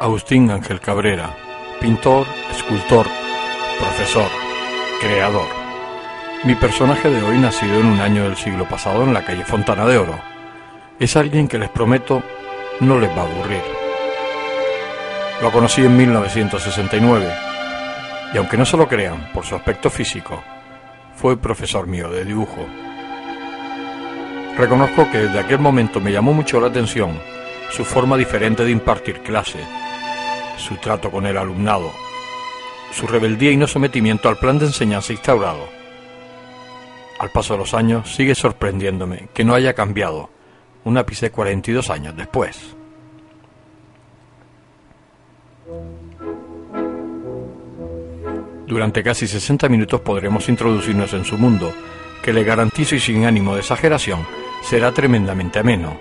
Agustín Ángel Cabrera, pintor, escultor, profesor, creador. Mi personaje de hoy, nacido en un año del siglo pasado en la calle Fontana de Oro, es alguien que les prometo no les va a aburrir. Lo conocí en 1969 y, aunque no se lo crean por su aspecto físico, fue profesor mío de dibujo. Reconozco que desde aquel momento me llamó mucho la atención su forma diferente de impartir clase, su trato con el alumnado, su rebeldía y no sometimiento al plan de enseñanza instaurado. Al paso de los años sigue sorprendiéndome que no haya cambiado un ápice 42 años después. Durante casi 60 minutos podremos introducirnos en su mundo, que le garantizo y sin ánimo de exageración, será tremendamente ameno.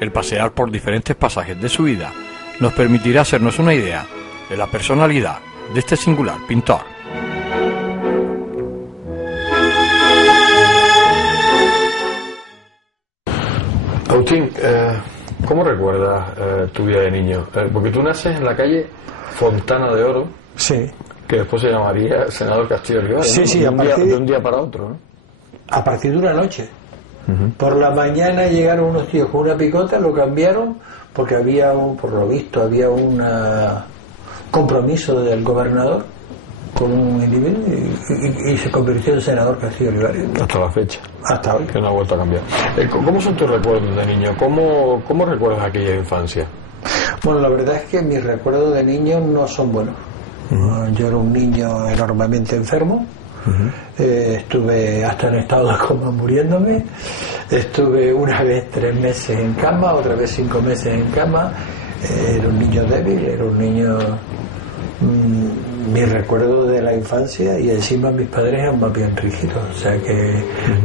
El pasear por diferentes pasajes de su vida nos permitirá hacernos una idea de la personalidad de este singular pintor. Agustín, ¿cómo recuerdas tu vida de niño? Porque tú naces en la calle Fontana de Oro, sí, que después se llamaría Senador Castillo Olivares, sí, ¿no? sí, de un día para otro, ¿no? A partir de una noche. Por la mañana llegaron unos tíos con una picota, lo cambiaron porque había por lo visto había un compromiso del gobernador con un individuo y se convirtió en senador Castillo Olivares. Hasta la fecha. Hasta hoy. Que no ha vuelto a cambiar. ¿Cómo son tus recuerdos de niño? ¿Cómo recuerdas aquella infancia? Bueno, la verdad es que mis recuerdos de niño no son buenos. Yo era un niño enormemente enfermo. Estuve hasta en estado de coma muriéndome. Estuve una vez 3 meses en cama, otra vez 5 meses en cama. Era un niño débil, era un niño... mis recuerdos de la infancia, y encima mis padres eran más bien rígidos, o sea que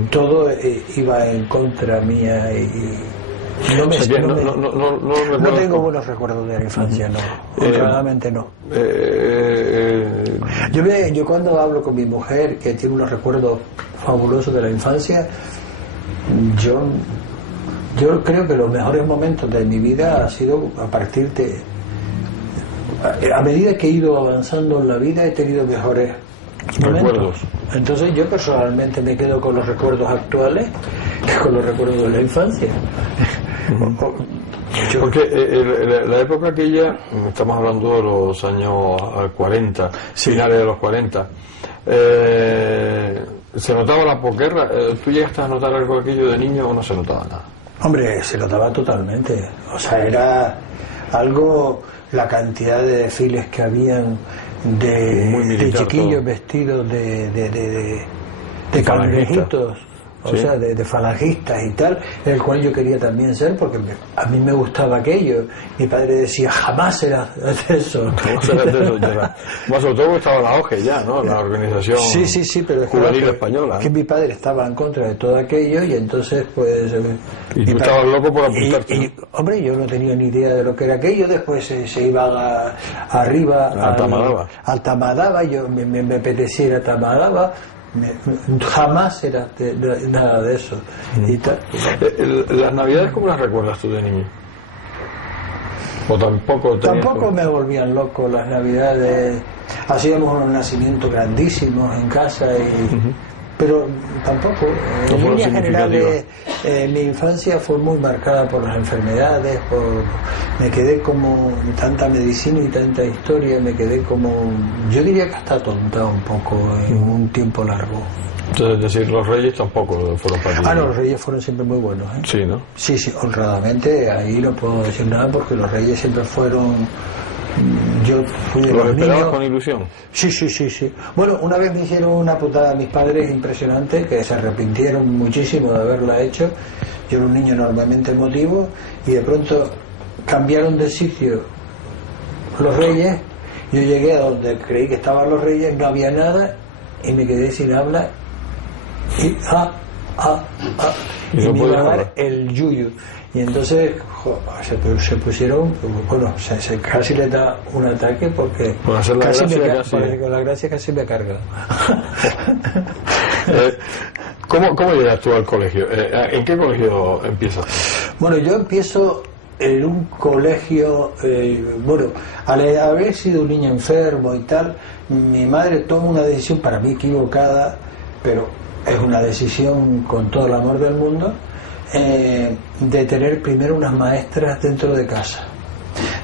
todo iba en contra mía y no tengo buenos recuerdos de la infancia, no, honradamente no. Yo cuando hablo con mi mujer, que tiene unos recuerdos fabulosos de la infancia, yo creo que los mejores momentos de mi vida ha sido a partir de... A medida que he ido avanzando en la vida he tenido mejores recuerdos. Entonces yo personalmente me quedo con los recuerdos actuales que con los recuerdos de la infancia. Porque la época aquella, estamos hablando de los años 40, sí, finales de los 40, ¿se notaba la posguerra? ¿Tú llegaste a notar algo aquello de niño o no se notaba nada? Hombre, se notaba totalmente. O sea, era algo... La cantidad de desfiles que habían de chiquillos todo vestidos de cangrejitos, o ¿sí? sea, de falangistas y tal, en el cual yo quería también ser, porque a mí me gustaba aquello. Mi padre decía, jamás serás de eso. Más sobre todo estaba la OGE ya, ¿no? La organización pero juvenil española. Que mi padre estaba en contra de todo aquello, y entonces pues... Y tú estabas loco por apuntarte. Hombre, yo no tenía ni idea de lo que era aquello. Después se iba arriba al Tamadaba, yo me apetecía ir a Tamadaba. Jamás era nada de eso. Y tal. ¿Las navidades cómo las recuerdas tú de niño? ¿O tampoco me volvían loco las navidades? Hacíamos unos nacimientos grandísimos en casa pero tampoco. En líneas generales, mi infancia fue muy marcada por las enfermedades, me quedé como tanta medicina y tanta historia, me quedé como, yo diría que hasta tonta un poco en un tiempo largo. Entonces, es decir, los Reyes tampoco fueron para ti. No, los Reyes fueron siempre muy buenos, ¿eh? Sí, ¿no? Sí, honradamente, ahí no puedo decir nada, porque los Reyes siempre fueron Yo fui de los esperabas niños con ilusión? Sí. Bueno, una vez me hicieron una putada a mis padres impresionante, que se arrepintieron muchísimo de haberla hecho. Yo era un niño enormemente emotivo y de pronto cambiaron de sitio los Reyes. Yo llegué a donde creí que estaban los Reyes, no había nada y me quedé sin habla y y me iba a dar el yuyu. Y entonces se pusieron, bueno, casi le da un ataque porque con la gracia casi me carga. ¿Cómo llegas tú al colegio? ¿En qué colegio empiezas? Bueno, yo empiezo en un colegio, bueno, al haber sido un niño enfermo y tal, mi madre toma una decisión para mí equivocada, pero es una decisión con todo el amor del mundo, de tener primero unas maestras dentro de casa.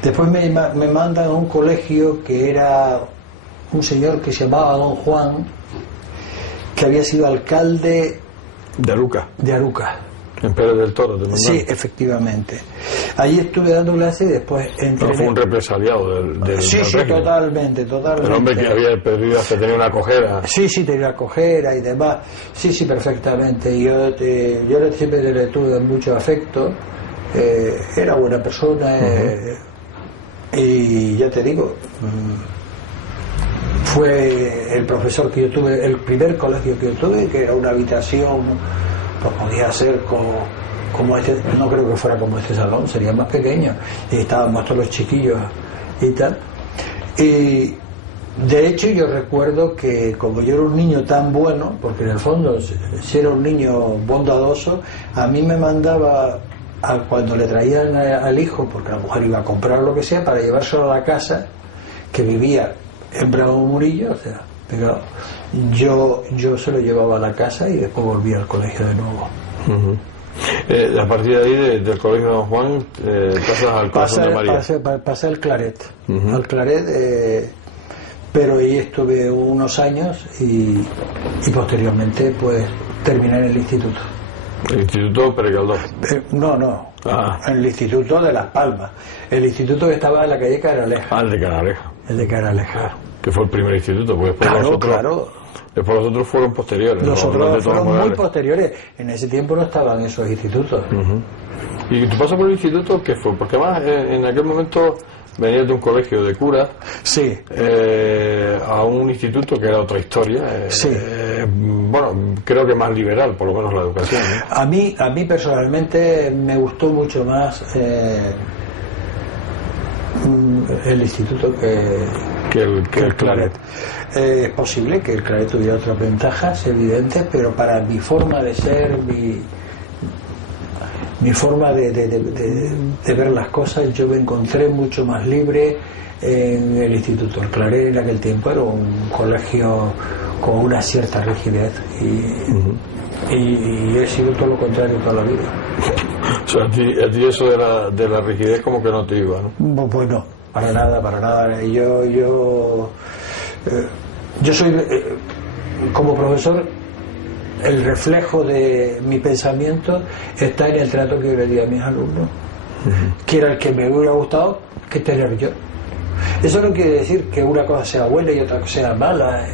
Después me mandan a un colegio que era un señor que se llamaba Don Juan, que había sido alcalde de Aruca. En Pérez del Toro, ¿te mandaron? Sí, efectivamente. Allí estuve dando clases y después entré. No, fue un represaliado del Sí, totalmente. El hombre que había perdido, hasta tenía una cojera. Sí, tenía una cojera y demás. Sí, perfectamente. Yo siempre le tuve mucho afecto. Era buena persona. Y ya te digo, fue el profesor que yo tuve, el primer colegio que yo tuve, que era una habitación. Pues podía ser como este, no creo que fuera como este salón, sería más pequeño, y estábamos todos los chiquillos y tal. Y de hecho yo recuerdo que como yo era un niño tan bueno, porque en el fondo si era un niño bondadoso, a mí me mandaba cuando le traían al hijo, porque la mujer iba a comprar lo que sea, para llevárselo a la casa, que vivía en Bravo Murillo, o sea, pero yo se lo llevaba a la casa y después volvía al colegio de nuevo. A partir de ahí, del colegio de Don Juan, pasas al Corazón de María. Pasé al Claret. Al Claret, pero ahí estuve unos años y posteriormente pues terminé en el instituto. ¿El Instituto Pérez Galdós? No. En el Instituto de Las Palmas. El instituto que estaba en la calle Canaleja. El de Canaleja. El de Canaleja. Que fue el primer instituto, porque después después los otros fueron posteriores. Los otros fueron muy posteriores. En ese tiempo no estaban esos institutos. ¿Y tu paso por el instituto qué fue? Porque además en aquel momento venías de un colegio de curas, sí, a un instituto que era otra historia. Sí. Bueno, creo que más liberal, por lo menos la educación, ¿no? A mí personalmente me gustó mucho más el instituto que el Claret. Es posible que el Claret tuviera otras ventajas evidentes, pero para mi forma de ser, mi forma de ver las cosas, yo me encontré mucho más libre en el instituto. El Claret en aquel tiempo era un colegio con una cierta rigidez y he sido todo lo contrario toda la vida. O sea, a ti eso de la rigidez como que no te iba, ¿no? Pues no, para nada. Yo soy, como profesor, el reflejo de mi pensamiento está en el trato que yo le di a mis alumnos, que era el que me hubiera gustado que tener yo. Eso no quiere decir que una cosa sea buena y otra cosa sea mala.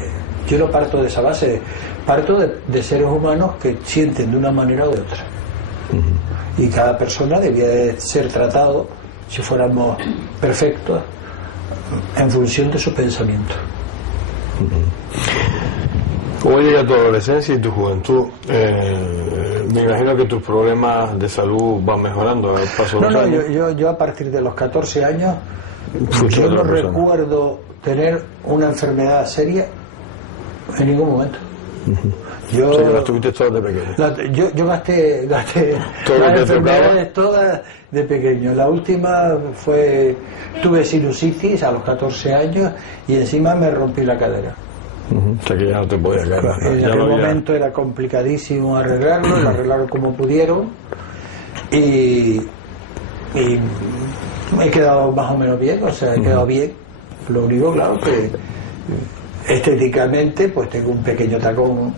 Yo no parto de esa base, parto de seres humanos que sienten de una manera o de otra. Y cada persona debía de ser tratado, si fuéramos perfectos, en función de su pensamiento. ¿Cómo llega tu adolescencia y tu juventud? Me imagino que tus problemas de salud van mejorando al paso de los años. Yo a partir de los 14 años yo no recuerdo tener una enfermedad seria en ningún momento. O sea, que las tuviste todas de pequeño. Yo gasté las enfermedades todas de pequeño. La última tuve sinusitis a los 14 años y encima me rompí la cadera. O sea que ya no te podías caer. En aquel momento era complicadísimo arreglarlo, lo arreglaron como pudieron y he quedado más o menos bien, o sea, he quedado bien. Lo único, claro, que estéticamente pues tengo un pequeño tacón.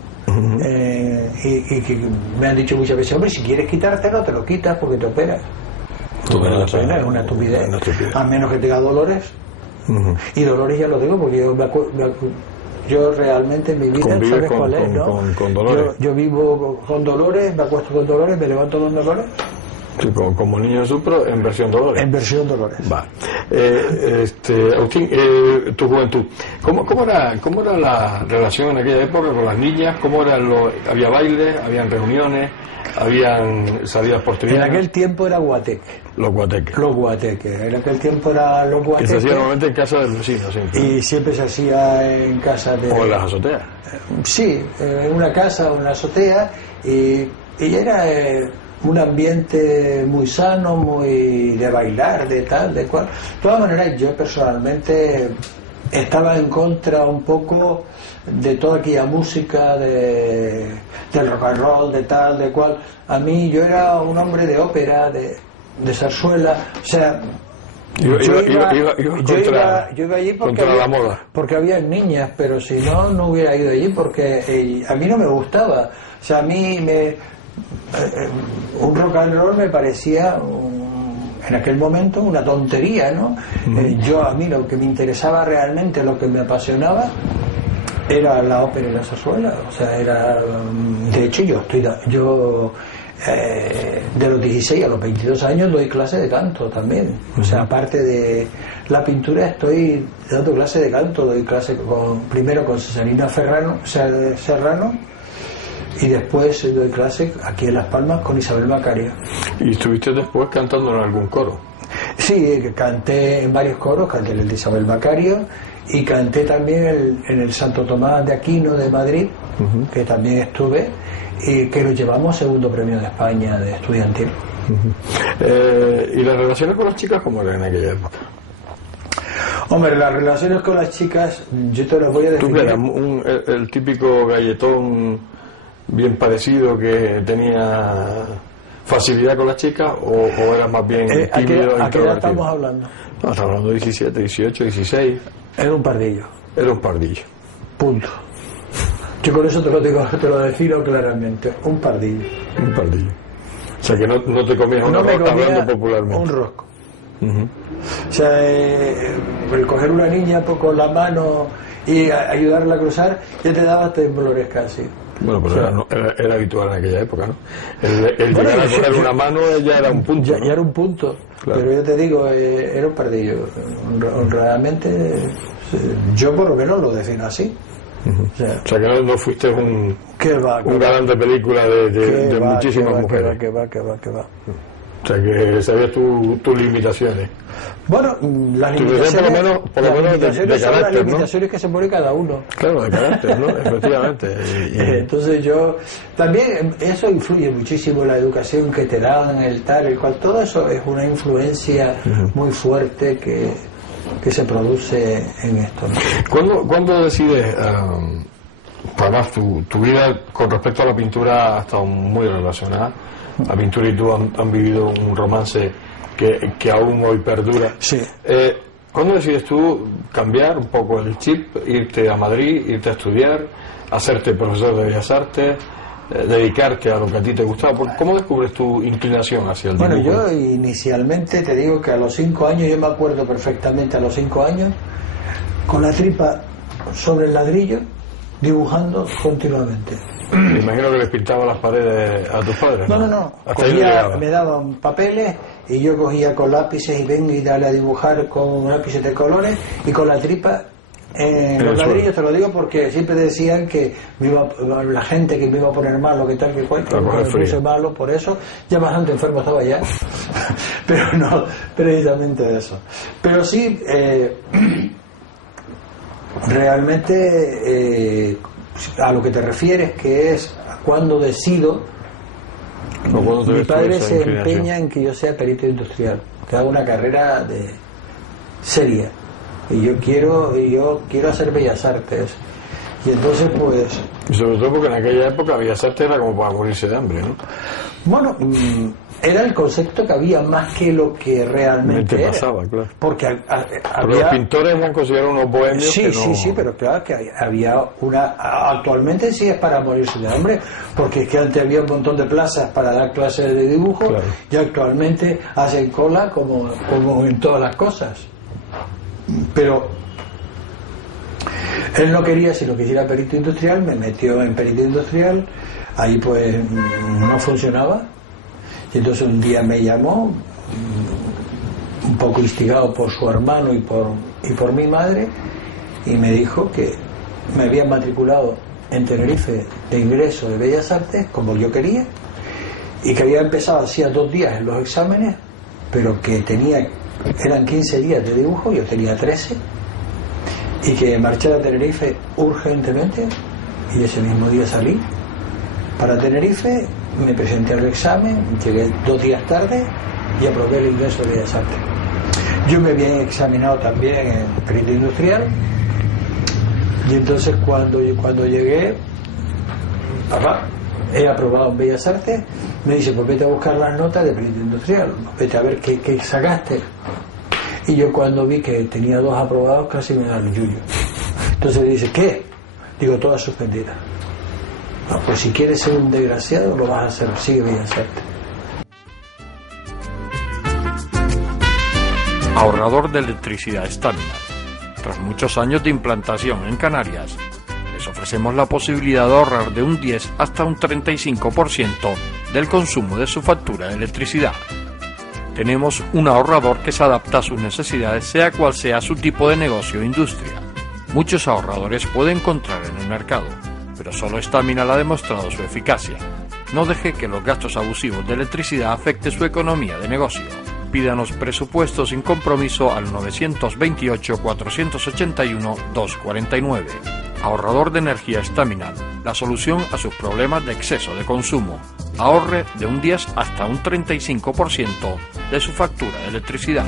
Y que me han dicho muchas veces, hombre, si quieres quitártelo, te lo quitas porque te operas. Es una estupidez. A menos que tenga dolores, Y Dolores ya lo digo porque yo realmente en mi vida, ¿sabes cuál es? ¿No? Con Dolores. Yo vivo con Dolores, me acuesto con Dolores, me levanto con Dolores. Sí, como niño Supro en versión Dolores. En versión Dolores. Va. Agustín, tu juventud. ¿Cómo era la relación en aquella época con las niñas? ¿Cómo eran había bailes, habían reuniones, habían salidas por trianas? En aquel tiempo era guateque. Los guateques. Los guateques. En aquel tiempo eran los guateques. Que se hacía normalmente en casa del vecino, siempre. Y siempre se hacía en casa de... O en las azoteas. Sí, en una casa, una azotea, y era... un ambiente muy sano, muy de bailar, de tal, de cual. De todas maneras, yo personalmente estaba en contra un poco de toda aquella música del rock and roll, de tal, de cual. A mí, yo era un hombre de ópera, de zarzuela, o sea... Yo iba allí porque había niñas, pero si no hubiera ido allí porque a mí no me gustaba. O sea, a mí un rock and roll me parecía en aquel momento una tontería, ¿no? A mí lo que me interesaba realmente, lo que me apasionaba era la ópera y la zarzuela. O sea, de hecho yo de los 16 a los 22 años doy clase de canto también. O sea, aparte de la pintura estoy dando clase de canto, doy clase primero con Cesarina Serrano y después doy clase aquí en Las Palmas con Isabel Macario. ¿Y estuviste después cantando en algún coro? Sí, canté en varios coros, canté en el de Isabel Macario y canté también en el Santo Tomás de Aquino de Madrid, que también estuve, y que nos llevamos segundo premio de España de estudiantil. ¿Y las relaciones con las chicas cómo eran en aquella época? Hombre, las relaciones con las chicas, yo te las voy a definir. ¿Tú eras el típico galletón bien parecido que tenía facilidad con las chicas o eras más bien tímido? ¿A qué edad estamos hablando? No, estamos hablando de 17, 18, 16. Era un pardillo. Era un pardillo. Punto. Yo con eso te lo defino claramente. Un pardillo. Un pardillo. O sea que no te comías una rosca, hablando popularmente. Un rosco. O sea, el coger una niña con la mano y ayudarla a cruzar ya te daba temblores casi. Bueno, pero era habitual en aquella época, ¿no? El llegar a coger una mano ya era un punto. Ya era un punto, claro. Pero yo te digo, era un pardillo. Realmente, yo por lo menos lo defino así. O sea que no fuiste un galán de película de muchísimas mujeres. Que va. O sea que sabías tus limitaciones. Bueno, las limitaciones, por lo menos de son carácter, las limitaciones, ¿no? Que se pone cada uno. Claro, de carácter, ¿no? Efectivamente. Entonces también eso influye muchísimo en la educación que te dan, el cual, todo eso es una influencia muy fuerte que se produce en esto, ¿no? ¿Cuándo decides, además tu vida con respecto a la pintura ha estado muy relacionada? La pintura y tú han vivido un romance que aún hoy perdura. Sí. ¿Cuándo decides tú cambiar un poco el chip, irte a Madrid, irte a estudiar, hacerte profesor de Bellas Artes, dedicarte a lo que a ti te gustaba? ¿Cómo descubres tu inclinación hacia el dibujo? Bueno, yo inicialmente te digo que a los 5 años, yo me acuerdo perfectamente a los 5 años, con la tripa sobre el ladrillo, dibujando continuamente. Me imagino que les pintaba las paredes a tus padres. No. Me daban papeles y yo cogía con lápices y vengo y dale a dibujar con lápices de colores y con la tripa en los ladrillos. Te lo digo porque siempre decían que la gente que me iba a poner malo, que tal, que cual, que me puse malo por eso. Ya bastante enfermo estaba ya, pero no precisamente eso. Pero sí, realmente a lo que te refieres, que es cuando decido, mi padre se empeña en que yo sea perito industrial, que haga una carrera seria, y yo quiero hacer Bellas Artes, y entonces pues... Y sobre todo porque en aquella época Bellas Artes era como para morirse de hambre, ¿no? Bueno, era el concepto que había más que lo que realmente era. Pasaba, claro. Porque pero los pintores eran considerados unos bohemios. Sí, pero claro que había actualmente sí es para morirse de hambre, porque es que antes había un montón de plazas para dar clases de dibujo, claro. Y actualmente hacen cola como en todas las cosas. Pero él no quería, si lo quisiera perito industrial, me metió en perito industrial, ahí pues no funcionaba, y entonces un día me llamó, un poco instigado por su hermano y por mi madre, y me dijo que me habían matriculado en Tenerife de ingreso de Bellas Artes, como yo quería, y que había empezado hacía 2 días en los exámenes, pero que eran 15 días de dibujo, yo tenía 13, y que marché a Tenerife urgentemente, y ese mismo día salí para Tenerife, me presenté al examen, llegué 2 días tarde y aprobé el ingreso de Bellas Artes. Yo me había examinado también en perito industrial, y entonces cuando llegué, papá, he aprobado en Bellas Artes, me dice, pues vete a buscar las notas de perito industrial, vete a ver qué sacaste. Y yo cuando vi que tenía 2 aprobados, casi me da el yuyo. Entonces dice, ¿qué? Digo, todas suspendidas. No, pues si quieres ser un desgraciado, lo vas a hacer, sigue Bellas Artes. Ahorrador de electricidad Staminar. Tras muchos años de implantación en Canarias, les ofrecemos la posibilidad de ahorrar de un 10 hasta un 35% del consumo de su factura de electricidad. Tenemos un ahorrador que se adapta a sus necesidades, sea cual sea su tipo de negocio o industria. Muchos ahorradores puede encontrar en el mercado, pero solo Staminar ha demostrado su eficacia. No deje que los gastos abusivos de electricidad afecten su economía de negocio. Pídanos presupuesto sin compromiso al 928-481-249. Ahorrador de energía Staminar, la solución a sus problemas de exceso de consumo. Ahorre de un 10 hasta un 35% de su factura de electricidad.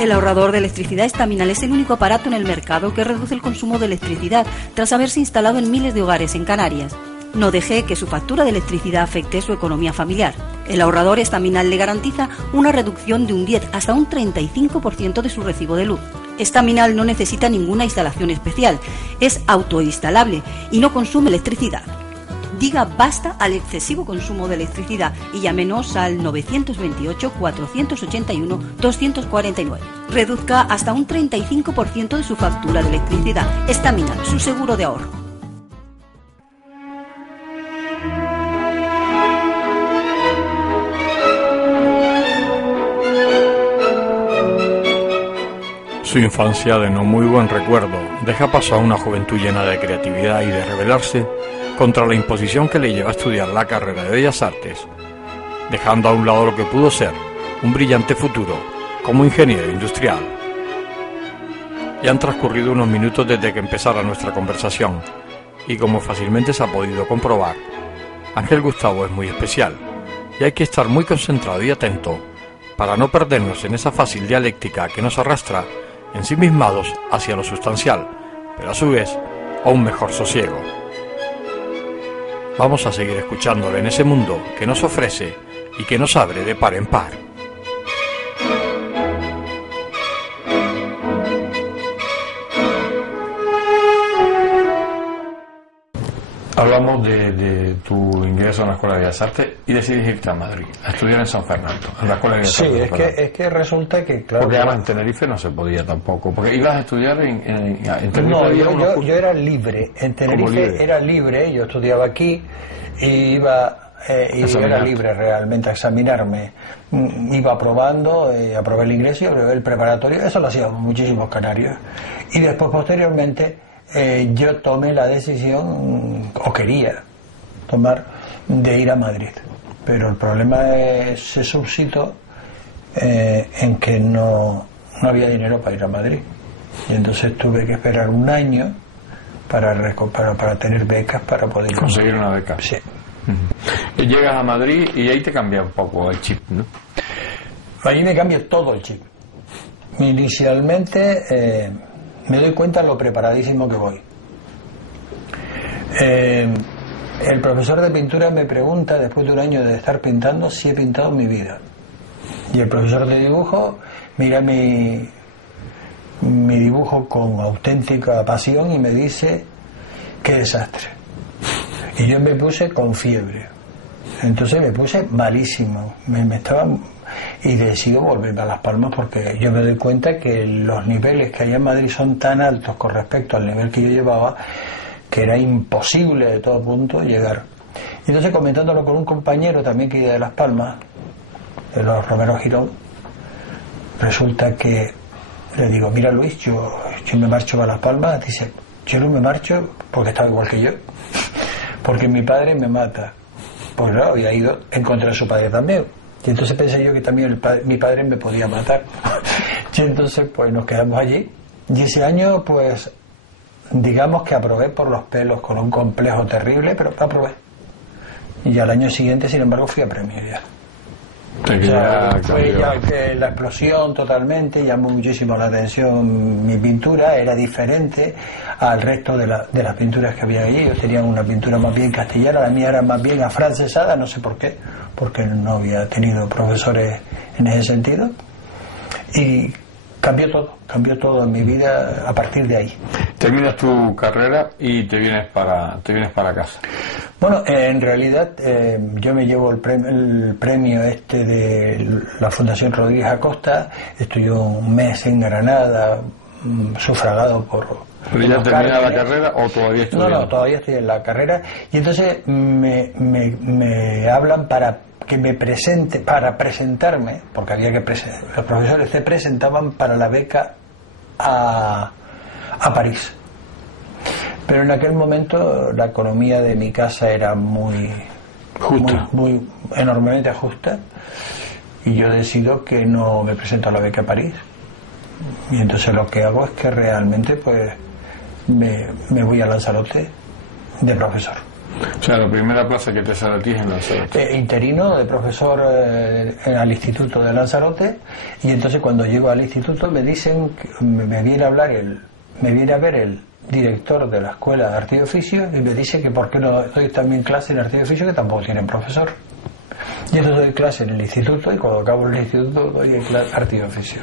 El ahorrador de electricidad Staminar es el único aparato en el mercado que reduce el consumo de electricidad tras haberse instalado en miles de hogares en Canarias. No deje que su factura de electricidad afecte su economía familiar. El ahorrador Staminar le garantiza una reducción de un 10 hasta un 35% de su recibo de luz. Staminar no necesita ninguna instalación especial, es autoinstalable y no consume electricidad. Diga basta al excesivo consumo de electricidad y llámenos al 928-481-249. Reduzca hasta un 35% de su factura de electricidad. Staminar, su seguro de ahorro. Su infancia de no muy buen recuerdo deja paso a una juventud llena de creatividad y de rebelarse contra la imposición que le lleva a estudiar la carrera de Bellas Artes, dejando a un lado lo que pudo ser un brillante futuro como ingeniero industrial. Ya han transcurrido unos minutos desde que empezara nuestra conversación y como fácilmente se ha podido comprobar, Ángel Gustavo es muy especial y hay que estar muy concentrado y atento para no perdernos en esa fácil dialéctica que nos arrastra ensimismados hacia lo sustancial, pero a su vez a un mejor sosiego. Vamos a seguir escuchándole en ese mundo que nos ofrece y que nos abre de par en par. Hablamos de tu ingreso en la Escuela de Bellas Artes y decidiste irte a Madrid, a estudiar en San Fernando, en la Escuela de Bellas Artes. Sí, es que resulta que, claro... Porque además en Tenerife no se podía tampoco, porque ibas a estudiar en Tenerife. No, yo era libre, en Tenerife era libre, yo estudiaba aquí y iba... y era libre realmente a examinarme. Iba aprobando, aprobé el ingreso y aprobé el preparatorio, eso lo hacían muchísimos canarios. Y después, posteriormente, yo tomé la decisión, o quería tomar, de ir a Madrid. Pero el problema se suscitó en que no había dinero para ir a Madrid. Y entonces tuve que esperar un año para tener becas para poder conseguir una beca. Sí. Y llegas a Madrid y ahí te cambia un poco el chip, ¿no? Ahí me cambia todo el chip. Inicialmente me doy cuenta de lo preparadísimo que voy. El profesor de pintura me pregunta, después de un año de estar pintando, si he pintado en mi vida. Y el profesor de dibujo mira mi mi dibujo con auténtica pasión y me dice: qué desastre. Y yo me puse con fiebre. Entonces me puse malísimo. Me estaba... Y decido volverme a Las Palmas porque yo me doy cuenta que los niveles que hay en Madrid son tan altos con respecto al nivel que yo llevaba que era imposible de todo punto llegar. Y entonces, comentándolo con un compañero también que iba de Las Palmas, de los Romero Girón, resulta que le digo: mira, Luis, yo me marcho para Las Palmas. Dice: yo no me marcho porque estaba igual que yo, porque mi padre me mata. Pues no, había ido en contra de su padre también. Y entonces pensé yo que también mi padre me podía matar. Y entonces pues nos quedamos allí. Y ese año pues digamos que aprobé por los pelos, con un complejo terrible, pero aprobé. Y al año siguiente, sin embargo, fui a premio ya. O sea, fue ya que la explosión totalmente, llamó muchísimo la atención mi pintura, era diferente al resto de las pinturas que había allí. Ellos tenían una pintura más bien castellana, la mía era más bien afrancesada, no sé por qué, porque no había tenido profesores en ese sentido. Y cambió todo en mi vida a partir de ahí. Terminas tu carrera y te vienes para casa. Bueno, en realidad yo me llevo el premio de la Fundación Rodríguez Acosta. Estuve un mes en Granada, sufragado por... ¿Pero ya termina la carrera o todavía estudiando? No, todavía estoy en la carrera. Y entonces me hablan para que me presente, para presentarme, porque había que los profesores se presentaban para la beca a París. Pero en aquel momento la economía de mi casa era muy enormemente justa, y yo decido que no me presento a la beca a París. Y entonces lo que hago es que realmente pues me voy a Lanzarote de profesor. O sea, la primera plaza que te sale a ti es en Lanzarote. Interino de profesor al Instituto de Lanzarote. Y entonces cuando llego al instituto me dicen, me viene a ver el director de la Escuela de Arte y Oficio, y me dice que por qué no doy también clase en Arte y Oficio, que tampoco tienen profesor. Y entonces doy clase en el instituto, y cuando acabo el instituto doy Arte y Oficio.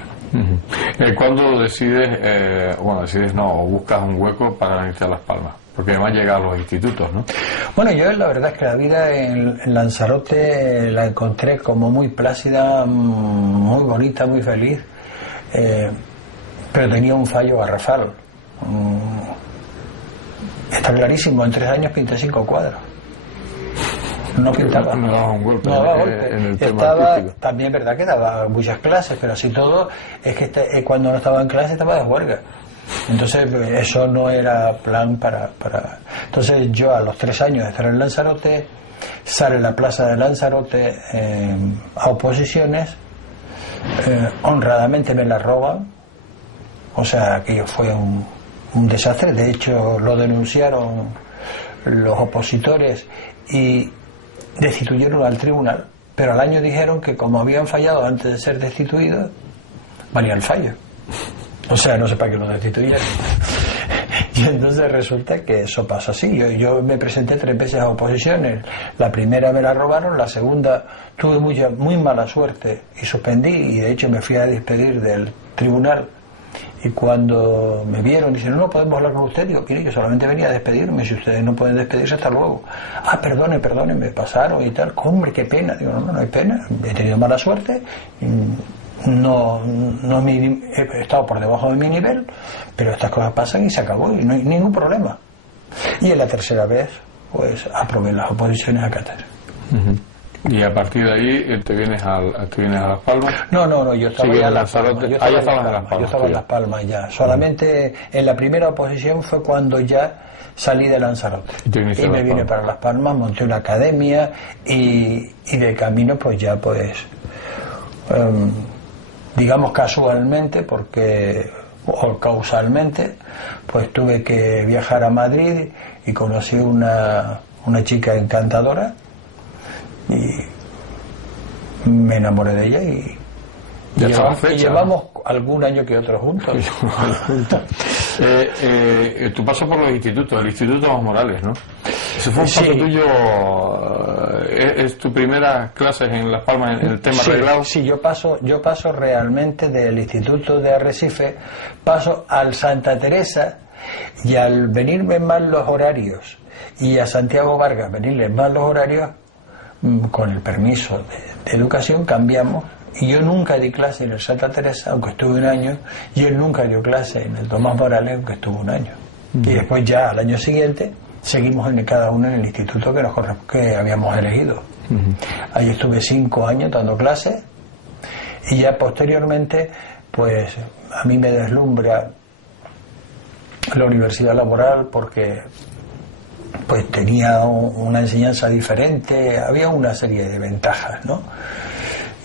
¿Cuándo decides, o buscas un hueco para venirte a Las Palmas? Porque además llega a los institutos, ¿no? Bueno, yo la verdad es que la vida en Lanzarote la encontré como muy plácida, muy bonita, muy feliz, pero tenía un fallo garrafal. Está clarísimo, en 3 años pinté 5 cuadros. No pintaba. No daba un golpe. No daba golpe. En el tema también es verdad que daba muchas clases, pero así todo es que cuando no estaba en clase estaba de huelga. Entonces eso no era plan para... Entonces yo a los 3 años de estar en Lanzarote, sale la plaza de Lanzarote a oposiciones, honradamente me la roban. O sea, aquello fue un desastre. De hecho lo denunciaron los opositores y destituyeron al tribunal, pero al año dijeron que como habían fallado antes de ser destituidos, valía el fallo. O sea, no sé para qué lo destituyeron. Y entonces resulta que eso pasa así. Yo me presenté 3 veces a oposiciones. La primera me la robaron, la segunda tuve muy mala suerte y suspendí, y de hecho me fui a despedir del tribunal. Y cuando me vieron, dicen: no podemos hablar con usted. Digo: mire, yo solamente venía a despedirme, si ustedes no pueden despedirse, hasta luego. Ah, perdone, me pasaron y tal. Hombre, qué pena. Digo: no hay pena, he tenido mala suerte, he estado por debajo de mi nivel, pero estas cosas pasan y se acabó, y no hay ningún problema. Y en la tercera vez pues aprobé las oposiciones a cátedra. Y a partir de ahí te vienes a Las Palmas. No, yo estaba ya en Las Palmas. Yo estaba en Las Palmas ya. Solamente en la primera oposición fue cuando ya salí de Lanzarote. Y me vine para Las Palmas, monté una academia y de camino pues ya digamos casualmente, o causalmente, pues tuve que viajar a Madrid y conocí una chica encantadora y me enamoré de ella y llevamos algún año que otro juntos. Tu paso por los institutos, el Instituto Los Morales, ¿no? Eso fue un paso tuyo ¿Es tu primera clase en Las Palmas en el tema reglado? Sí, yo paso realmente del Instituto de Arrecife, paso al Santa Teresa, y al venirme mal los horarios y a Santiago Vargas venirles mal los horarios, con el permiso de educación cambiamos, y yo nunca di clase en el Santa Teresa, aunque estuve un año, y él nunca dio clase en el Tomás Morales, aunque estuvo un año. Y después ya al año siguiente seguimos cada uno en el instituto que habíamos elegido. Ahí estuve 5 años dando clases, y ya posteriormente pues a mí me deslumbra la universidad laboral, porque pues tenía una enseñanza diferente, había una serie de ventajas, ¿no?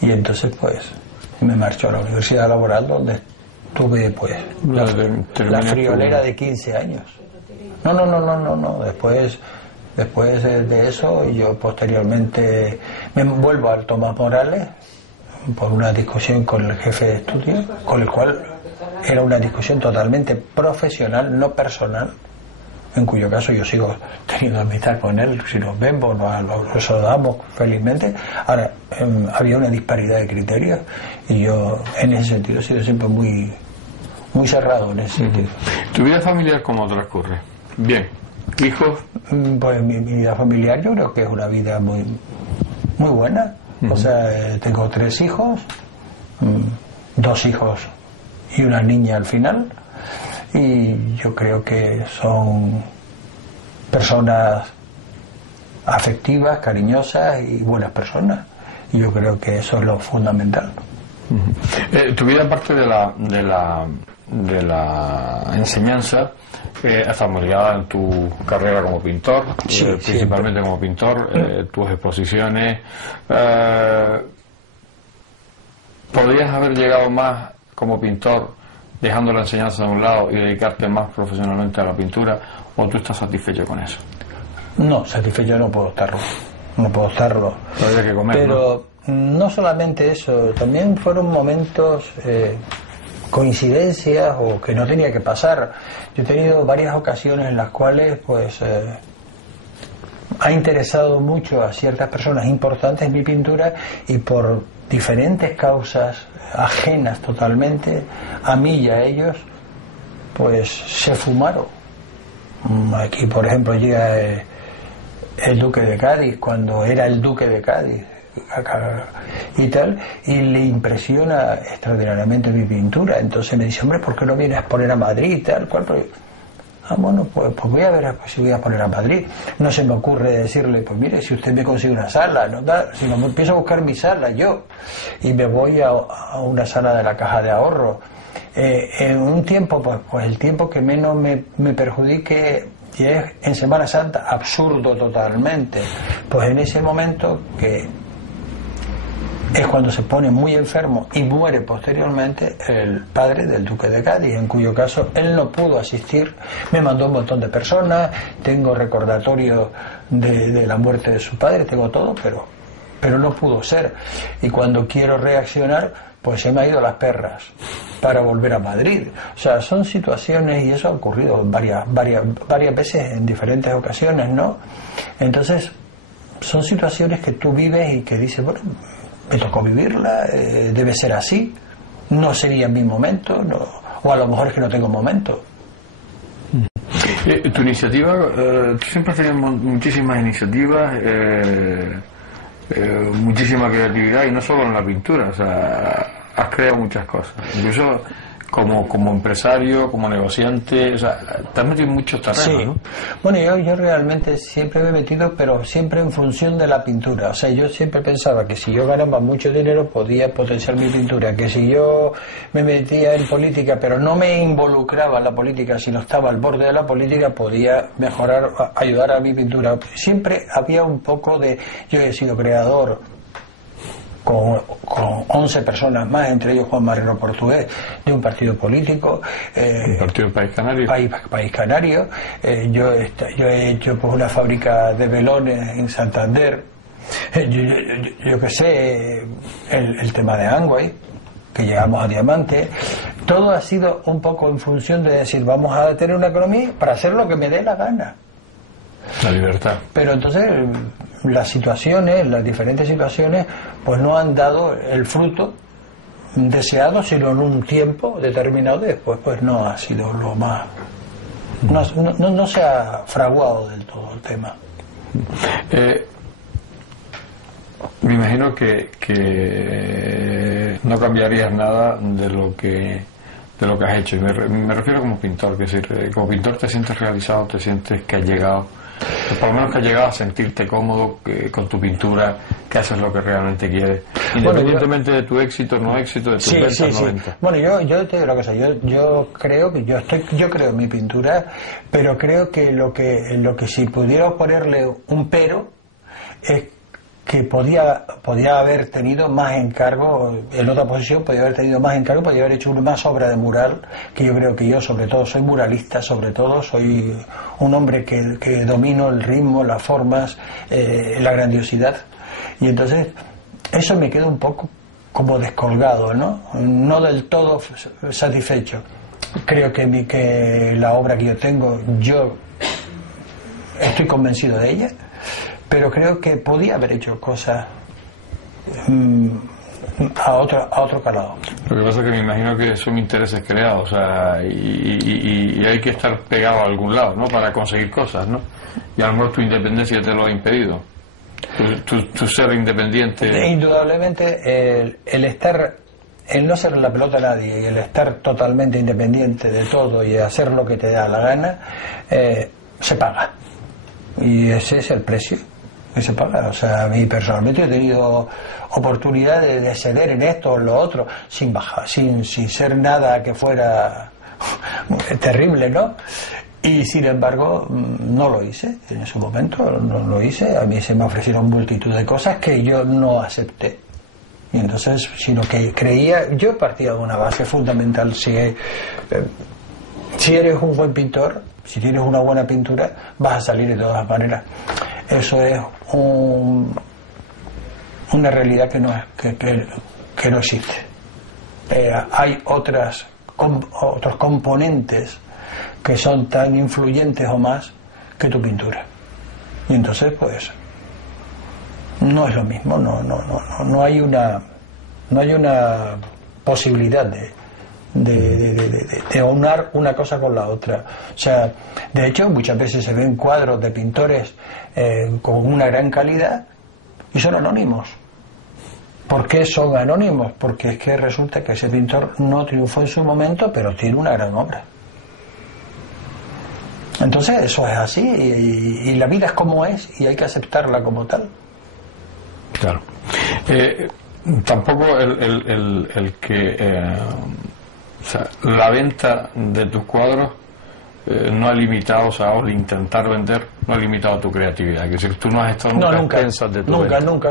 Y entonces pues me marcho a la universidad laboral, donde tuve pues la friolera de 15 años. No. Después de eso, yo posteriormente me vuelvo al Tomás Morales por una discusión con el jefe de estudio, con el cual era una discusión totalmente profesional, no personal, en cuyo caso yo sigo teniendo amistad con él, si nos vemos, nos saludamos felizmente. Ahora, había una disparidad de criterios, y yo en ese sentido he sido siempre muy cerrado en ese sentido. ¿Tu vida familiar cómo transcurre? Bien. ¿Hijos? Pues mi vida familiar yo creo que es una vida muy buena. O sea, tengo 3 hijos, 2 hijos y una niña al final, y yo creo que son personas afectivas, cariñosas y buenas personas, y yo creo que eso es lo fundamental. Tu vida, aparte de la enseñanza, está muy ligada en tu carrera como pintor, principalmente como pintor, tus exposiciones. ¿Podrías haber llegado más como pintor dejando la enseñanza de un lado y dedicarte más profesionalmente a la pintura, o tú estás satisfecho con eso? No, satisfecho no puedo estarlo. Habría que comer, pero no solamente eso, también fueron momentos, coincidencias, o que no tenía que pasar. Yo he tenido varias ocasiones en las cuales pues ha interesado mucho a ciertas personas importantes en mi pintura, y por diferentes causas ajenas totalmente a mí y a ellos, pues se fumaron. Aquí, por ejemplo, llega el Duque de Cádiz, cuando era el Duque de Cádiz y tal, y le impresiona extraordinariamente mi pintura. Entonces me dice: hombre, ¿por qué no vienes a poner a Madrid y tal cual? Bueno, pues voy a ver si voy a poner a Madrid. No se me ocurre decirle: pues mire, si usted me consigue una sala, ¿no? Si no, me empiezo a buscar mi sala yo, y me voy a una sala de la Caja de Ahorro. En un tiempo, pues el tiempo que menos me perjudique, y es en Semana Santa, absurdo totalmente. Pues en ese momento, que es cuando se pone muy enfermo y muere posteriormente el padre del Duque de Cádiz, en cuyo caso él no pudo asistir. Me mandó un montón de personas, tengo recordatorio de la muerte de su padre, tengo todo, pero no pudo ser. Y cuando quiero reaccionar, pues se me ha ido las perras para volver a Madrid. O sea, son situaciones, y eso ha ocurrido varias veces en diferentes ocasiones, ¿no? Entonces, son situaciones que tú vives y que dices: bueno, me tocó vivirla, debe ser así, no sería mi momento, no, o a lo mejor es que no tengo momento. Tu iniciativa, tú siempre has tenido muchísimas iniciativas, muchísima creatividad, y no solo en la pintura, o sea, has creado muchas cosas, incluso como empresario, como negociante, o sea, te has metido en muchos terrenos, sí. ¿no? Bueno, yo realmente siempre me he metido, pero siempre en función de la pintura. O sea, yo siempre pensaba que si yo ganaba mucho dinero podía potenciar mi pintura, que si yo me metía en política pero no me involucraba en la política, sino estaba al borde de la política, podía mejorar, ayudar a mi pintura. Siempre había un poco de... Yo he sido creador con 11 personas más, entre ellos Juan Marrero Portugués, de un partido político, el partido País Canario. País Canario. Yo he hecho pues una fábrica de velones en Santander. Yo que sé, el tema de Angway, que llegamos a diamante. Todo ha sido un poco en función de decir: vamos a tener una economía para hacer lo que me dé la gana. La libertad. Pero entonces las situaciones, las diferentes situaciones, pues no han dado el fruto deseado, sino en un tiempo determinado. Después pues no ha sido lo más, no se ha fraguado del todo el tema. Me imagino que no cambiarías nada de lo que has hecho, y me refiero como pintor, que es decir, como pintor te sientes realizado, te sientes que has llegado, que por lo menos que has llegado a sentirte cómodo con tu pintura, que haces lo que realmente quieres, independientemente de tu éxito, no éxito, de tus ventas, no ventas. Bueno, yo te digo lo que sé, yo creo que yo creo en mi pintura, pero creo que lo que si pudiera ponerle un pero es que podía haber tenido más encargo, en otra posición podía haber tenido más encargo, podía haber hecho más obra de mural, que yo creo que yo sobre todo soy muralista, sobre todo soy un hombre que domino el ritmo, las formas, la grandiosidad, y entonces eso me queda un poco como descolgado, no del todo satisfecho. Creo que la obra que yo tengo, yo estoy convencido de ella, pero creo que podía haber hecho cosas a otro calado. Lo que pasa es que me imagino que son intereses creados, o sea, y hay que estar pegado a algún lado, ¿no?, para conseguir cosas, ¿no? Y a lo mejor tu independencia te lo ha impedido. Tu ser independiente. Indudablemente el no ser la pelota a nadie y el estar totalmente independiente de todo y hacer lo que te da la gana, se paga. Y ese es el precio que se paga. O sea, a mí personalmente he tenido oportunidad de ceder en esto o en lo otro, sin bajar, sin ser nada que fuera terrible, ¿no? Y sin embargo no lo hice en ese momento, no lo hice. A mí se me ofrecieron multitud de cosas que yo no acepté, y entonces, sino que creía, yo partía de una base fundamental: si eres un buen pintor, si tienes una buena pintura, vas a salir de todas maneras. Eso es una realidad que no existe. Hay otros componentes que son tan influyentes o más que tu pintura, y entonces pues no es lo mismo, no hay una posibilidad de aunar una cosa con la otra. O sea, de hecho muchas veces se ven cuadros de pintores con una gran calidad y son anónimos. ¿Por qué son anónimos? Porque es que resulta que ese pintor no triunfó en su momento, pero tiene una gran obra. Entonces eso es así, y la vida es como es, y hay que aceptarla como tal. Claro. Tampoco el que o sea, la venta de tus cuadros no ha limitado, o sea, o el intentar vender no ha limitado tu creatividad. Es decir, tú no has estado nunca pensas de tu nunca.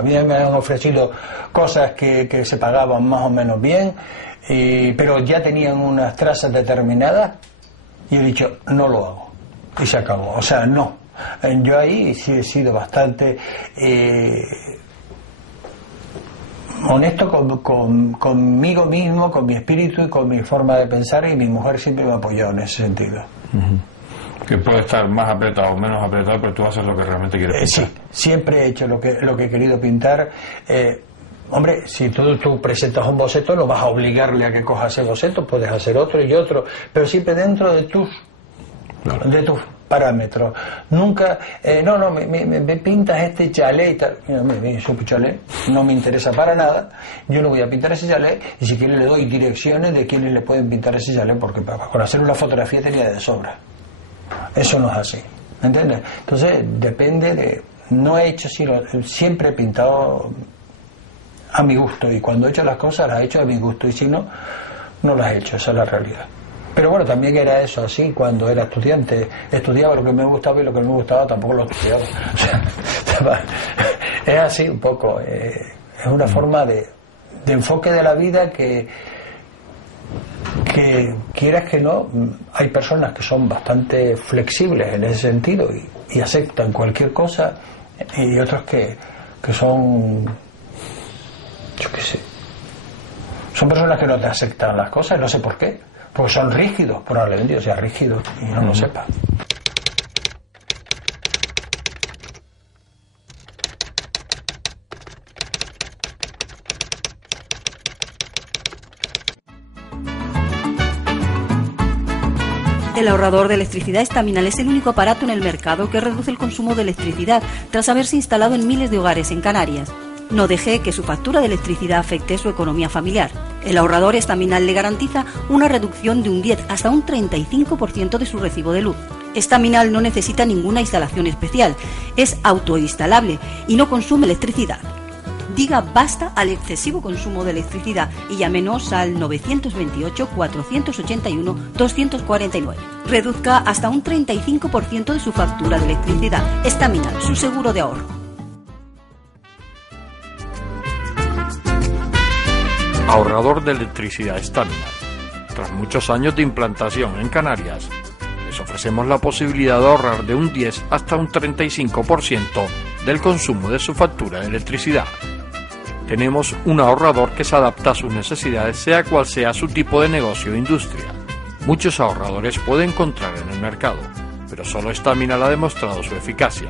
A mí me han ofrecido cosas que se pagaban más o menos bien, pero ya tenían unas trazas determinadas, y he dicho, no lo hago, y se acabó. O sea, no. Yo ahí sí he sido bastante honesto conmigo mismo, con mi espíritu y con mi forma de pensar, y mi mujer siempre me apoyó en ese sentido. Que puede estar más apretado o menos apretado, pero tú haces lo que realmente quieres pintar. Sí, siempre he hecho lo que he querido pintar. Hombre, si tú presentas un boceto, no vas a obligarle a que coja ese boceto, puedes hacer otro y otro, pero siempre dentro de tus parámetros. Nunca, me pintas este chalet y tal. Mira, su chalet no me interesa para nada, yo no voy a pintar ese chalet, y si quiere le doy direcciones de quiénes le pueden pintar ese chalet, porque con hacer una fotografía tenía de sobra. Eso no es así, ¿entiendes? Entonces depende de... No he hecho, sino siempre he pintado a mi gusto, y cuando he hecho las cosas las he hecho a mi gusto, y si no, no las he hecho. Esa es la realidad. Pero bueno, también era eso así cuando era estudiante. Estudiaba lo que me gustaba, y lo que no me gustaba tampoco lo estudiaba. O sea, es así un poco. Es una forma de enfoque de la vida que quieras que no, hay personas que son bastante flexibles en ese sentido y aceptan cualquier cosa, y otros que son, yo qué sé, son personas que no te aceptan las cosas, no sé por qué, porque son rígidos, probablemente yo sea rígido y no lo sepa. El ahorrador de electricidad Estaminal es el único aparato en el mercado que reduce el consumo de electricidad tras haberse instalado en miles de hogares en Canarias. No deje que su factura de electricidad afecte su economía familiar. El ahorrador Estaminal le garantiza una reducción de un 10 hasta un 35% de su recibo de luz. Estaminal no necesita ninguna instalación especial, es autoinstalable y no consume electricidad. Diga basta al excesivo consumo de electricidad y llámenos al 928-481-249. Reduzca hasta un 35% de su factura de electricidad. Estaminal, su seguro de ahorro. Ahorrador de electricidad Estaminal. Tras muchos años de implantación en Canarias, les ofrecemos la posibilidad de ahorrar de un 10 hasta un 35% del consumo de su factura de electricidad. Tenemos un ahorrador que se adapta a sus necesidades, sea cual sea su tipo de negocio o industria. Muchos ahorradores puede encontrar en el mercado, pero solo Estaminal ha demostrado su eficacia.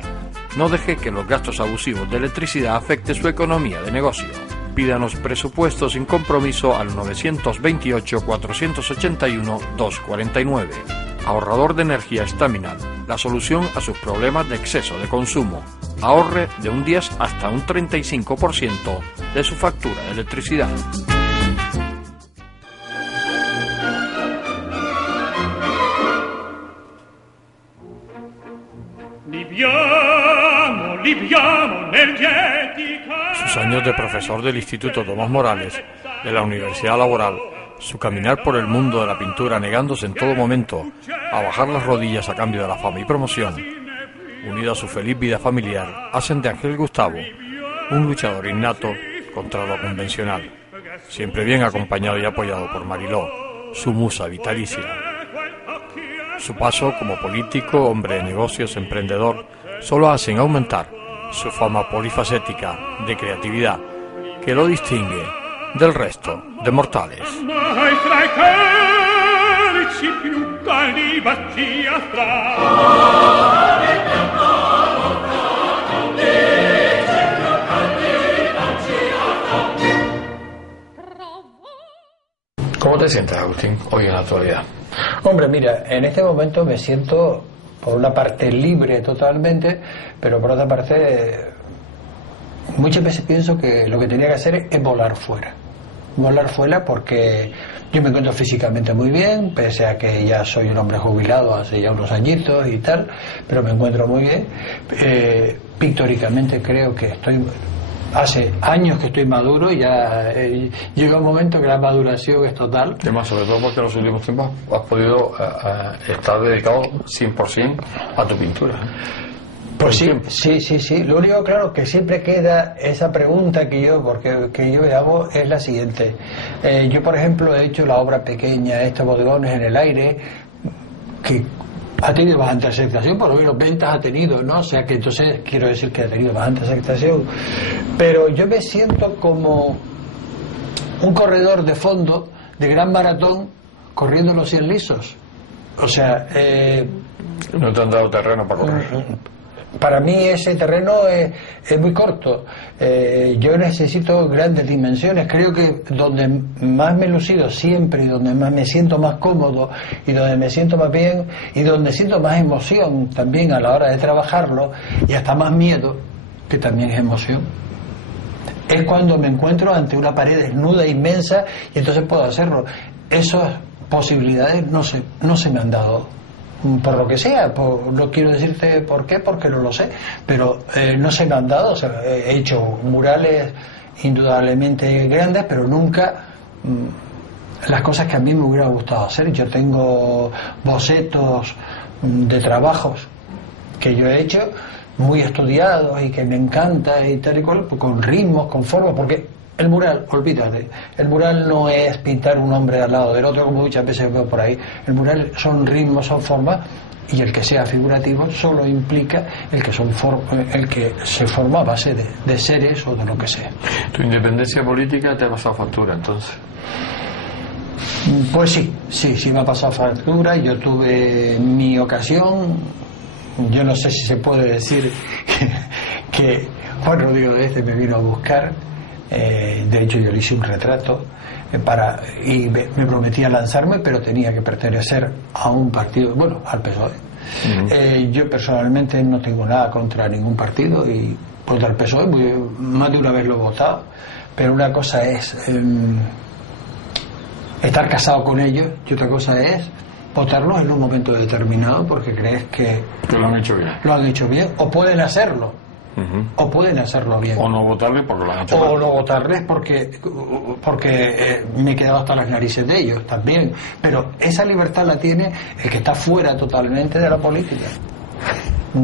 No deje que los gastos abusivos de electricidad afecten su economía de negocio. Pídanos presupuestos sin compromiso al 928-481-249. Ahorrador de energía Estaminal, la solución a sus problemas de exceso de consumo. Ahorre de un 10 hasta un 35% de su factura de electricidad. Sus años de profesor del Instituto Tomás Morales, de la Universidad Laboral, su caminar por el mundo de la pintura negándose en todo momento a bajar las rodillas a cambio de la fama y promoción, unido a su feliz vida familiar, hacen de Ángel Gustavo un luchador innato contra lo convencional, siempre bien acompañado y apoyado por Mariló, su musa vitalicia. Su paso como político, hombre de negocios, emprendedor, solo hacen aumentar su fama polifacética de creatividad que lo distingue del resto de mortales. ¿Cómo te sientes, Agustín, hoy en la actualidad? Hombre, mira, en este momento me siento, por una parte, libre totalmente, pero por otra parte, muchas veces pienso que lo que tenía que hacer es volar fuera. Volar fuera porque yo me encuentro físicamente muy bien, pese a que ya soy un hombre jubilado hace ya unos añitos y tal, pero me encuentro muy bien. Pictóricamente creo que estoy... Hace años que estoy maduro y ya llega un momento que la maduración es total. Además, sobre todo porque en los últimos tiempos has podido estar dedicado 100% a tu pintura. Pues sí. Lo único, claro, que siempre queda esa pregunta que yo me hago es la siguiente. Yo, por ejemplo, he hecho la obra pequeña, estos bodegones en el aire, que ha tenido bastante aceptación, por lo menos ventas ha tenido, ¿no? O sea que entonces quiero decir que ha tenido bastante aceptación. Pero yo me siento como un corredor de fondo de gran maratón corriendo los 100 lisos. O sea... no te han dado terreno para correr. Para mí ese terreno es muy corto. Yo necesito grandes dimensiones. Creo que donde más me he lucido siempre y donde más me siento más cómodo y donde me siento más bien y donde siento más emoción también a la hora de trabajarlo y hasta más miedo, que también es emoción, es cuando me encuentro ante una pared desnuda inmensa y entonces puedo hacerlo. Esas posibilidades no se me han dado. Por lo que sea, no quiero decirte por qué, porque no lo sé, pero no se me han dado. O sea, he hecho murales indudablemente grandes, pero nunca las cosas que a mí me hubiera gustado hacer. Yo tengo bocetos de trabajos que yo he hecho, muy estudiados y que me encanta y tal y cual, con ritmos, con formas, porque el mural, olvídate, el mural no es pintar un hombre al lado del otro, como muchas veces veo por ahí. El mural son ritmos, son formas, y el que sea figurativo solo implica el que se forma a base de seres o de lo que sea. ¿Tu independencia política te ha pasado factura, entonces? Pues sí me ha pasado factura. Yo tuve mi ocasión. Yo no sé si se puede decir que Juan Rodrigo de me vino a buscar. De hecho, yo le hice un retrato y me prometía lanzarme, pero tenía que pertenecer a un partido, bueno, al PSOE. Yo personalmente no tengo nada contra ningún partido y voto al PSOE, más de una vez lo he votado, pero una cosa es estar casado con ellos y otra cosa es votarlos en un momento determinado porque crees que lo han hecho bien. Lo han hecho bien, o pueden hacerlo. O pueden hacerlo bien. O no votarles porque lo han hecho bien. O no votarles porque me he quedado hasta las narices de ellos también. Pero esa libertad la tiene el que está fuera totalmente de la política.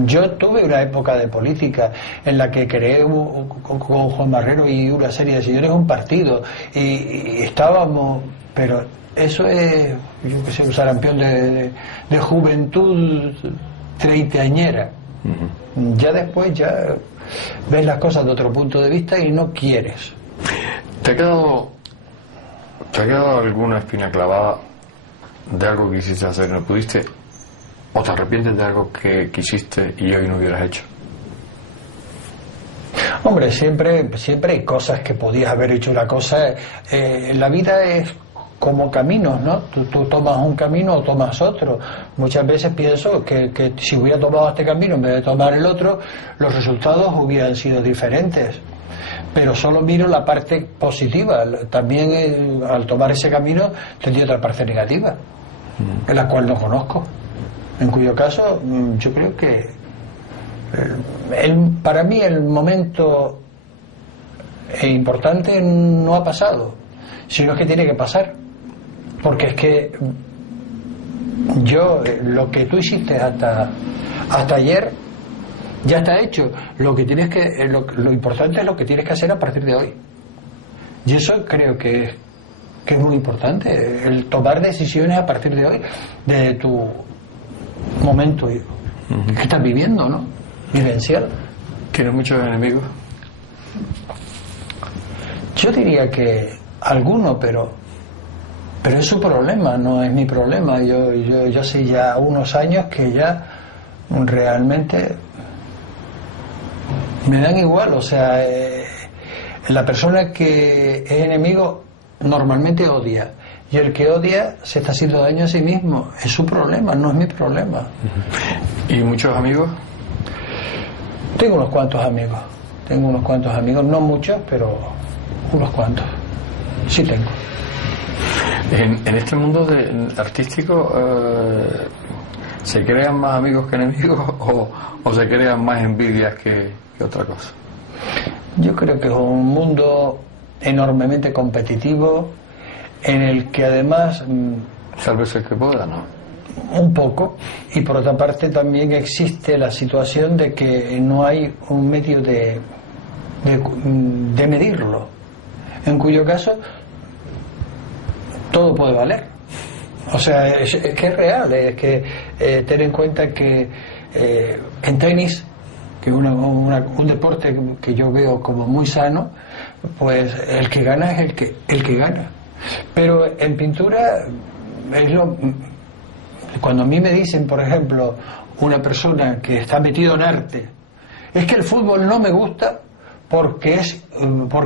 Yo tuve una época de política en la que creé con Juan Barrero y una serie de señores un partido y estábamos, pero eso es, yo que sé, un sarampión de juventud treintañera. Ya después ya ves las cosas de otro punto de vista y no quieres. ¿Te ha quedado alguna espina clavada de algo que quisiste hacer y no pudiste? ¿O te arrepientes de algo que quisiste y hoy no hubieras hecho? Hombre, siempre hay cosas que podías haber hecho. Una cosa, la vida es como caminos, ¿no? Tú tomas un camino o tomas otro. Muchas veces pienso que si hubiera tomado este camino en vez de tomar el otro, los resultados hubieran sido diferentes. Pero solo miro la parte positiva. También al tomar ese camino tendría otra parte negativa, en la cual no conozco. En cuyo caso, yo creo que para mí el momento importante no ha pasado, sino que tiene que pasar. Porque es que lo que tú hiciste hasta ayer ya está hecho. Lo importante es lo que tienes que hacer a partir de hoy. Y eso creo que es muy importante, el tomar decisiones a partir de hoy, de tu momento que estás viviendo, ¿no? Vivencial. ¿Tienes muchos enemigos? Yo diría que alguno, pero es su problema, no es mi problema. Yo sé ya unos años que ya realmente me dan igual. O sea, la persona que es enemigo normalmente odia, y el que odia se está haciendo daño a sí mismo. Es su problema, no es mi problema. ¿Y muchos amigos? Tengo unos cuantos amigos, no muchos, pero unos cuantos. Sí tengo. En este mundo artístico, ¿se crean más amigos que enemigos o se crean más envidias que otra cosa? Yo creo que es un mundo enormemente competitivo, en el que además sálvese el que pueda, ¿no? Un poco, y por otra parte también existe la situación de que no hay un medio de medirlo, en cuyo caso todo puede valer. O sea, es que es real, es que ten en cuenta que en tenis, que es un deporte que yo veo como muy sano, pues el que gana es el que gana. Pero en pintura cuando a mí me dicen, por ejemplo, una persona que está metido en arte, es que el fútbol no me gusta porque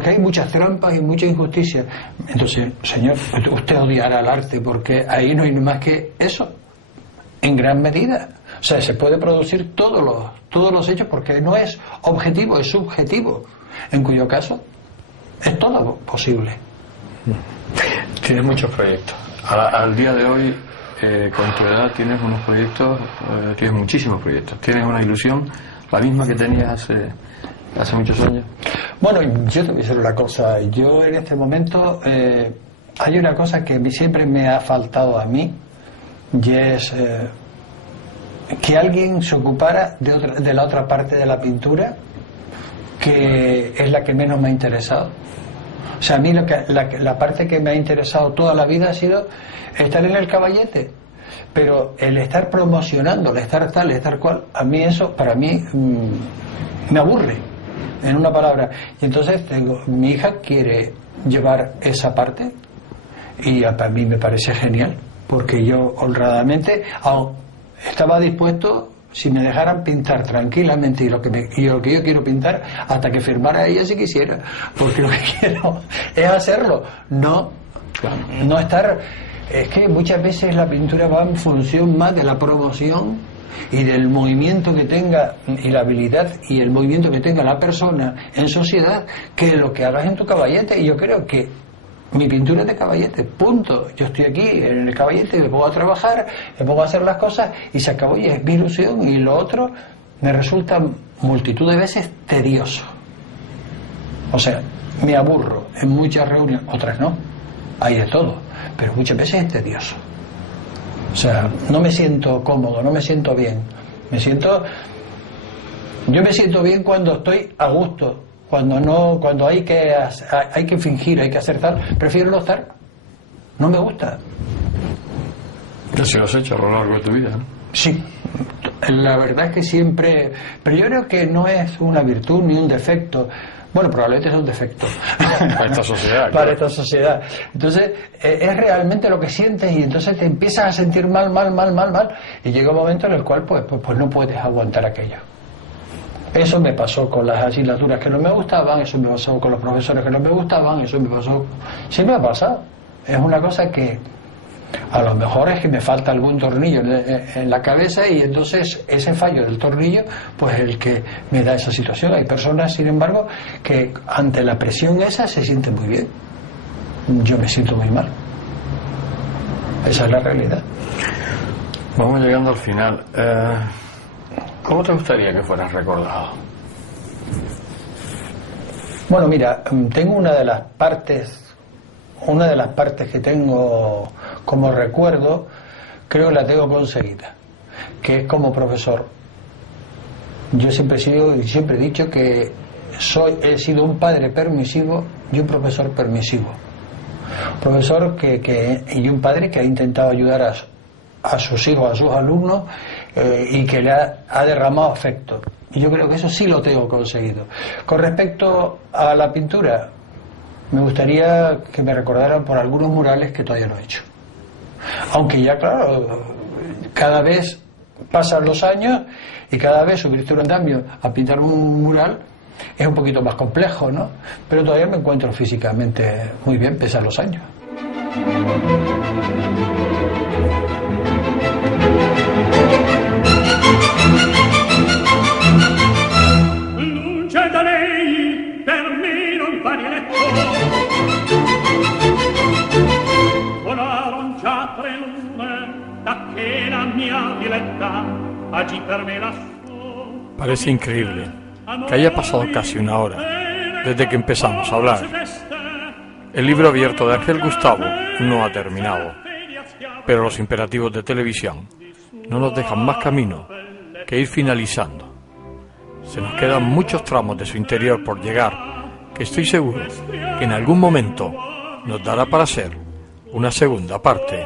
hay muchas trampas y mucha injusticia. Entonces, señor, usted odiará al arte porque ahí no hay más que eso, en gran medida. O sea, se puede producir todos los hechos porque no es objetivo, es subjetivo, en cuyo caso es todo posible. Tienes muchos proyectos. Al día de hoy, con tu edad, tienes unos proyectos, tienes muchísimos proyectos. Tienes una ilusión, la misma que tenías hace muchos años. Bueno, yo te voy a decir una cosa. Yo en este momento hay una cosa que siempre me ha faltado a mí, y es que alguien se ocupara de la otra parte de la pintura, que es la que menos me ha interesado. O sea, a mí la parte que me ha interesado toda la vida ha sido estar en el caballete, pero el estar promocionando, el estar tal, el estar cual, a mí eso, para mí, me aburre, en una palabra. Y entonces mi hija quiere llevar esa parte y para mí me parece genial, porque yo honradamente estaba dispuesto, si me dejaran pintar tranquilamente y lo que yo quiero pintar, hasta que firmara ella si quisiera, porque lo que quiero es hacerlo, no no estar... Es que muchas veces la pintura va en función más de la promoción y del movimiento que tenga, y la habilidad y el movimiento que tenga la persona en sociedad, que lo que hagas en tu caballete. Y yo creo que mi pintura es de caballete, punto. Yo estoy aquí en el caballete, me pongo a trabajar, me pongo a hacer las cosas y se acabó, y es mi ilusión. Y lo otro me resulta multitud de veces tedioso. O sea, me aburro en muchas reuniones, otras no, hay de todo, pero muchas veces es tedioso. O sea, no me siento cómodo, no me siento bien. Yo me siento bien cuando estoy a gusto, cuando hay que fingir, hay que hacer tal, prefiero no estar. No me gusta. ¿Qué se lo has hecho a lo largo de tu vida, no? Sí, la verdad es que siempre, pero yo creo que no es una virtud ni un defecto. Bueno, probablemente es un defecto. Para esta sociedad. Para esta sociedad. Entonces, es realmente lo que sientes, y entonces te empiezas a sentir mal, y llega un momento en el cual pues no puedes aguantar aquello. Eso me pasó con las asignaturas que no me gustaban, eso me pasó con los profesores que no me gustaban, eso me pasó... Sí me ha pasado. Es una cosa que a lo mejor es que me falta algún tornillo en la cabeza, y entonces ese fallo del tornillo pues el que me da esa situación. Hay personas, sin embargo, que ante la presión esa se sienten muy bien. Yo me siento muy mal. Esa es la realidad. Vamos llegando al final. ¿Cómo te gustaría que fueras recordado? Bueno, mira, tengo una de las partes que tengo como recuerdo, creo que la tengo conseguida, que es como profesor. Yo siempre he dicho que he sido un padre permisivo y un profesor permisivo. Profesor y un padre que ha intentado ayudar a sus hijos, a sus alumnos, y que le ha derramado afecto. Y yo creo que eso sí lo tengo conseguido. Con respecto a la pintura, me gustaría que me recordaran por algunos murales que todavía no he hecho. Aunque ya, claro, cada vez pasan los años y cada vez subirte un andamio a pintar un mural es un poquito más complejo, ¿no? Pero todavía me encuentro físicamente muy bien, pese a los años. Luce da lei per me non pari letto, volaron già 3 lune da che la mia Diletta agì per me lassù. Parece increíble que haya pasado casi una hora desde que empezamos a hablar. El libro abierto de Ángel Gustavo no ha terminado, pero los imperativos de televisión no nos dejan más camino que ir finalizando. Se nos quedan muchos tramos de su interior por llegar, que estoy seguro que en algún momento nos dará para hacer una segunda parte.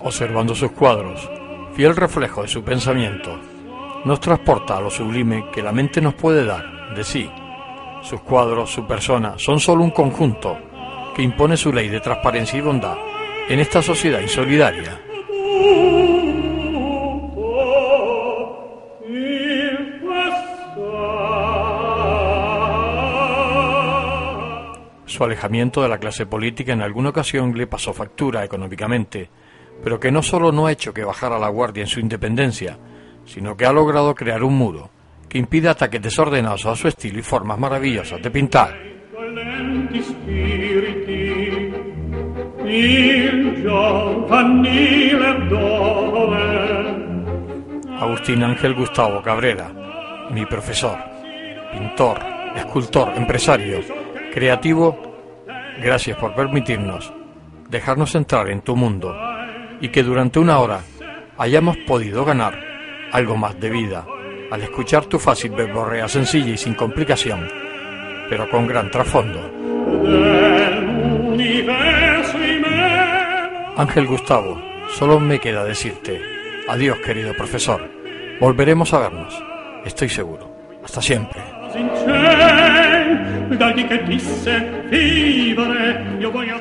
Observando sus cuadros, fiel reflejo de su pensamiento, nos transporta a lo sublime que la mente nos puede dar de sí. Sus cuadros, su persona, son solo un conjunto que impone su ley de transparencia y bondad en esta sociedad insolidaria. Su alejamiento de la clase política en alguna ocasión le pasó factura económicamente, pero que no solo no ha hecho que bajara la guardia en su independencia, sino que ha logrado crear un muro que impide ataques desordenados a su estilo y formas maravillosas de pintar. Agustín Ángel Gustavo Cabrera, mi profesor, pintor, escultor, empresario, creativo, gracias por permitirnos dejarnos entrar en tu mundo y que durante una hora hayamos podido ganar algo más de vida al escuchar tu fácil verborrea sencilla y sin complicación, pero con gran trasfondo. Ángel Gustavo, solo me queda decirte adiós, querido profesor. Volveremos a vernos, estoy seguro. Hasta siempre. Dal di che disse vivere io voglio